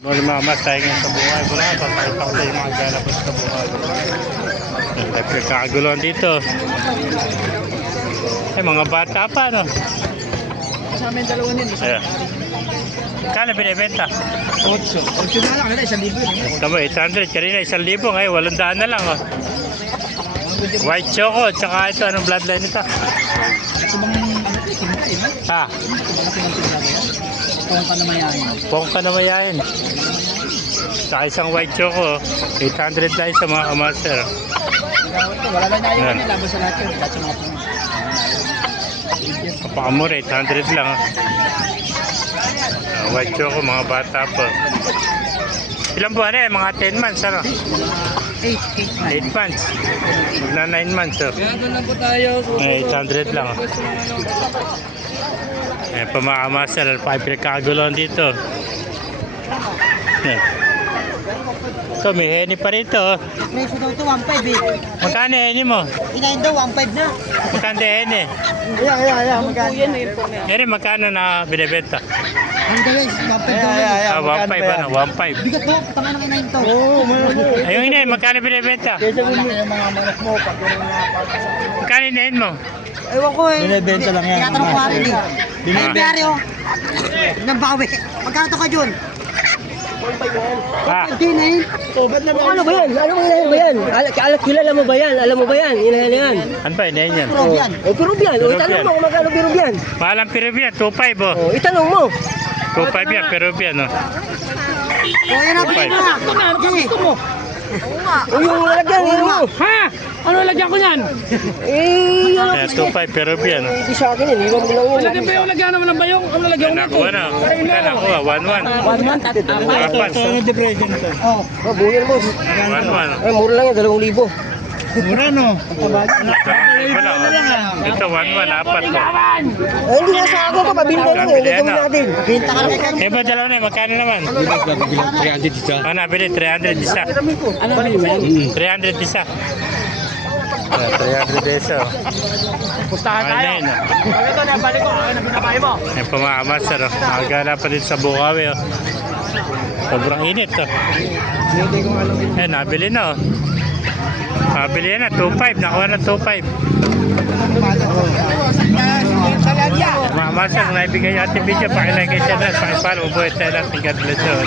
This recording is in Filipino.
Mga mama tayo ngayon sa buhay ko na. Papakita ko yung mga ganapos sa buhay. Nagkakaguluhan dito. Ay, mga bata pa, no? Kasama yung dalawa din. Ayan. Kano binibenta? 8. 8 na lang. Nila, 1,000. Tama, 800. Kanina 1,000. Ngayon, 800 na lang, oh. White choco. Tsaka ito, anong bloodline ito? Ha? Pongka na mayahin. Pongka na mayahin. Tsaka isang white choco. 800 tayo sa mga kamaster. Wala na ayaw nila. Labas sa lahat yun. Lahat sa mga pong. Papakamura, 800 lang. White choco, mga bata po. Ilang buwan na eh? Mga 10 months, ano? 8 months. Na 9 months, oh. Kaya doon lang po tayo. 800 lang. Eh, pamakamasal, pinagkagulon dito. So, may heni pa rito. Presyo daw ito, 1,500 eh. Magkano heni mo? Inayin daw, 1,500 na. Magkano heni? Magkano yan eh. Heni, magkano na binibenta? Ano guys, 1,500 daw. 1.5 ano? 1.5. Bigat to, patanga ng inayin to. Oo, Ayun heni, magkano binibenta? Kesa mo yung mga manak mo, pag Magkano hinihin mo? ewan ko eh. Binibenta lang yan. Tinatanong ko rin eh. Ay, piyari oh. Nang bawi. Magkano to ka dyan? Ha? Hindi na yun. Ano ba yan? Ano ba yan? Kilala mo ba yan? Alam mo ba yan? Inahan yan. Ano ba hinihin yan? Prog yan. Peruvian. O, itanong mo kung magkano Peruvian. Mahal ang Peruvian, 2.5 oh. O, itanong mo. 2.5 yan, Peruvian oh. O, yan ang pili na. Sige. O, yung lalagyan, yun mo. Ha? Ano lagyan ko yan? Eh, yun. 2.5 Peruvian oh. Hindi sa akin yun. Iwan mo lang yun. Lagyan ba yung lagyan naman ng bayong? Ano lagyan ko Nakuha na. Nakuha, 1-1. Apat oh. Oh. Mabuyan mo. 1-1. Ay, mura lang yan. 2,000. Mura no. Ito 1-1, apat to. Ay, hindi nga sa akin ka. Pabinta lang eh. Hindi gawin natin. Binta ka na kay Eh ba dalawa na, magkano naman? 300 isa. Ano nabili? 300 isa. Ano ba yun? 300 isa. 300 isa. Pustahan tayo. Ayun, Pag ito na, balik ko. Ano binabay mo? Yung pamamaster, oh. Magana pa dito sa Bukawi, oh. Sobrang init, oh. Eh, nabili na, oh. Nabili na, 2.5. Nakuha na 2.5. Mamaster, naibigay yung ating video. Pakilagay siya na. Pakipalo, ubuhay tayo natin. God bless you.